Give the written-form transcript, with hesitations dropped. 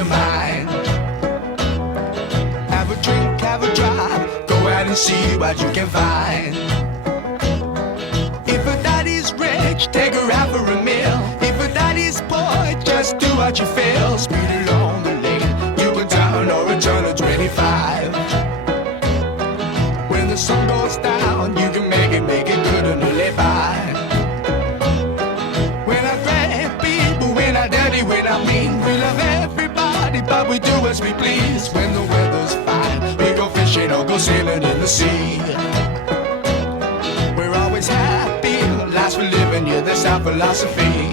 your mind. Have a drink, have a drive, go out and see what you can find. If a daddy's rich, take her out for a meal. If a daddy's poor, just do what you feel. Speed along the lane, you go down or a turn of 25. When the sun goes down, you can make it good and live by. When I grab people, when I dirty, when I mean, we love everybody, but we do as we please. When the weather's fine, we go fishing or go sailing in the sea. We're always happy, last for living, yeah, that's our philosophy.